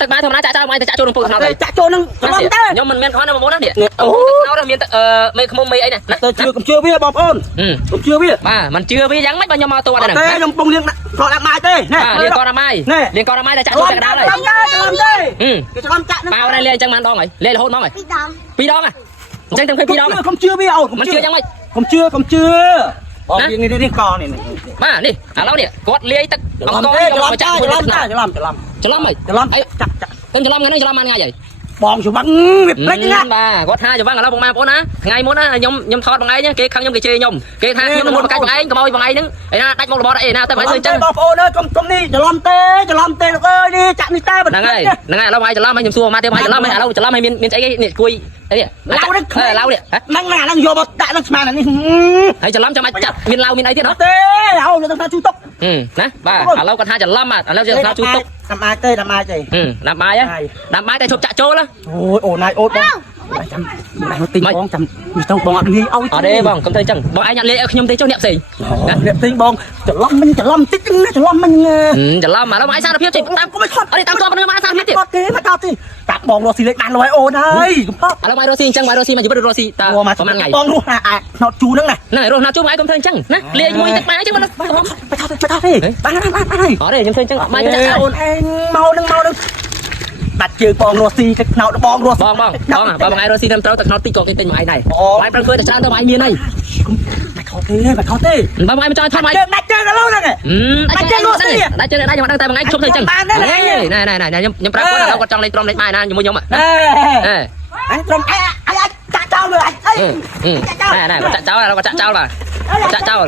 ទឹកបាយធម្មតាចាក់មកចាក់ចូលក្នុងពូថ្នោតទៅចាក់ចូលនឹងច្រឡំទៅខ្ញុំមិនមានខនណាបងប្អូនណានេះអូថ្នោតមានមេខ្មុំមេអីណាទៅជឿកុំជឿវាបងប្អូនកុំជឿវាបាទមិនជឿវាយ៉ាងម៉េចបើខ្ញុំមកតួហ្នឹងទេខ្ញុំពងលៀងខដាក់ម៉ាយទេណែលៀងកោរ៉ាម៉ាយលៀងកោរ៉ាម៉ាយតែចាក់ចូលតែកណ្ដាលហើយច្រឡំទេគេច្រឡំចាក់នឹងប៉ាអូនលេងអញ្ចឹងបានដងហើយលេងរហូតមកហើយ2 ដងអញ្ចឹងខ្ញុំឃើញ2 ដងកុំជឿវាអូមិនជឿយ៉ាងម៉េចកុំជឿអូវានេះកនេះបាទនេះឥឡូវនេះគាត់លាយទឹកអង្គរយកមកចាក់មួយទឹកច្រឡំហើយច្រឡំអីចាក់ខ្ញុំច្រឡំថ្ងៃនេះច្រឡំបានថ្ងៃហើយបងច្រឡំវាព្រិចណាបាទគាត់ថាច្រឡំឥឡូវបងប្អូនណាថ្ងៃមុនណាខ្ញុំថតបងឯងគេខឹងខ្ញុំគេជេរខ្ញុំគេថាខ្ញុំនឹងមុនបកាច់បងឯងកុំឲ្យបងឯងហ្នឹងឯណាដាច់មករបត់អីណាទៅបងឯងធ្វើអញ្ចឹងបងប្អូនអើយកុំនេះច្រឡំទេលោកអើយនេះចាក់នេះតែហ្នឹងហើយឥឡូវបងឯងច្រឡំហើយខ្ញុំសួរមកទេបងឯងច្រឡំហើយឥឡូវច្រឡំហើយមានស្អីនេះគួយអីនេះឡៅនេះឡៅនេះហ្នឹងហ្នឹងយកមកដាក់នឹងស្មាននេះហើយច្រឡំចាំបាច់ចាក់មានឡៅមានអីទៀតហ៎ទេអូយកទៅជួយទុកណាបាទឥឡូវគាត់ថាច្រឡំឥឡូវយើងថាជួយទុកដាំបាយទេដាំបាយតែឈប់ចាក់ចូលអូនអូបងចាំមកទីបងចាំមីទៅបងអត់ងាយឲ្យអត់ទេបងកុំធ្វើអញ្ចឹងបងឯងអត់លាយឲ្យខ្ញុំទេចុះអ្នកផ្សេងអ្នកផ្សេងបងច្រឡំតិចច្រឡំមិញច្រឡំឥឡូវបងឯងសារភាពតិចតាមកុំឲ្យខត់អត់តាមជាប់នឹងមកសារភាពទៀតអត់ទេមកទេតាក់បងរស់ស៊ីលេខបានលុយអូនហើយកុំផឹកឥឡូវមករស់ស៊ីអញ្ចឹងមករស់ស៊ីមកជីវិតរស់ស៊ីតើប្រហែលថ្ងៃបងរស់ណាណោតជូហ្នឹងណារស់ណាជូបងឯងកុំធ្វើអញ្ចឹងណាលាយមួយទឹកបាយអញ្ចឹងមិនបថាទេបានហើយអត់ទេខ្ញុំធ្វើអញ្ចឹងអត់បាយចាក់អូនឯងមកនឹងបាត់ជើងបងរស់ស៊ីទឹកថ្នោតបងរស់បងបងឯងរស់ស៊ីត្រឹមត្រូវទឹកថ្នោតតិចក៏គេទិញមកឯងដែរបងប្រឹងធ្វើតែច្រើនទៅមកឯងមានហើយបាច់ខោទេបងឯងមិនចង់ថតមកដាច់ជើងឥឡូវហ្នឹងដាច់ជើងរស់ស៊ីដាច់ជើងខ្ញុំដឹងតែបងឯងជប់ធ្វើអញ្ចឹងណែខ្ញុំប្រាប់គាត់ឥឡូវគាត់ចង់លេងក្រុមលេងបាយណាជាមួយខ្ញុំអញក្រុមចាក់ចោលលើអញណែគាត់ចាក់ចោលគាត់ចាក់ចោលបាទចាក់ចោល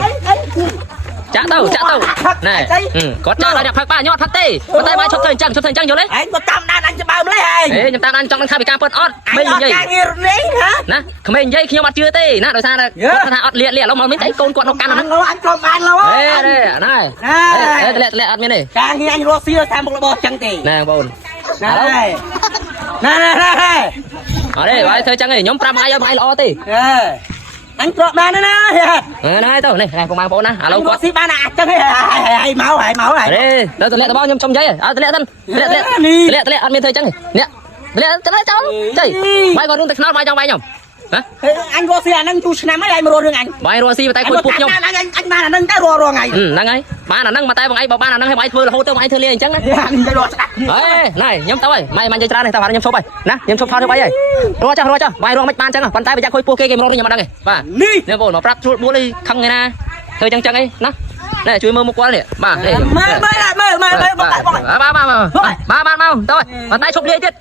ចាក់ទៅណែគាត់ចាក់ដល់អ្នកផឹកប៉ាញ៉ាត់ផឹកទេប៉ុន្តែបាយឈប់ធ្វើអញ្ចឹងយល់ទេឯងគាត់តាមដានអញច្បាស់ម្លេះឯងខ្ញុំតាមដានចង់នឹងថាវិការពិតអត់មិននិយាយការងារនេះណាក្មេងនិយាយខ្ញុំអត់ជឿទេណាដោយសារគាត់ថាអត់លាកឥឡូវមកមានតែកូនគាត់នៅកាន់ហ្នឹងអញក្រុមបានឡូវណែធ្លាក់អត់មានទេការងារអញរស់ស៊ីតាមមុខរបរអញ្ចឹងទេណែបងណែអត់ទេបាយធ្វើអញ្ចឹងឯងខ្ញុំប្រាប់ថ្ងៃឲ្យថ្ងៃល្អទេអញប្រកបានណាណែទៅនេះបងប្អូនណាឥឡូវគាត់ស៊ីបានអាចចឹងហើយមកទេទៅទម្លាក់ទៅបងខ្ញុំចំនិយាយឲ្យទម្លាក់ទៅទម្លាក់អត់មានធ្វើអញ្ចឹងនេះទម្លាក់ចោលចៃបាយគាត់រឿងទឹកខ្នោតបាយចង់បាយខ្ញុំអញរស់ស៊ីអាហ្នឹងទូឆ្នាំហើយឯងមករស់រឿងអញបាយរស់ស៊ីតែគួយពួកខ្ញុំអញបានអាហ្នឹងតែរស់ថ្ងៃហ្នឹងហើយបានអាហ្នឹងមកតែបងឯងបើបានអាហ្នឹងឲ្យបាយធ្វើរហូតទៅបងឯងធ្វើលាអញ្ចឹងណាខ្ញុំទៅហើយម៉ែនិយាយច្រើនទេតែខ្ញុំឈប់ហើយណាខ្ញុំឈប់ថតទៅបាយហើយរស់ចុះបាយរស់មិនបានអញ្ចឹងប៉ុន្តែប្រយ័ត្នខូចពោះគេមករស់ខ្ញុំអត់ដឹងទេបាទនេះបងមកប្រាប់ជួលបួលអីខឹងឯណាធ្វើអញ្ចឹងអីណានេះជួយមើលមុខគាត់នេះបាទមើលបាទមកទៅប៉ុន្តែឈប់លាទៀត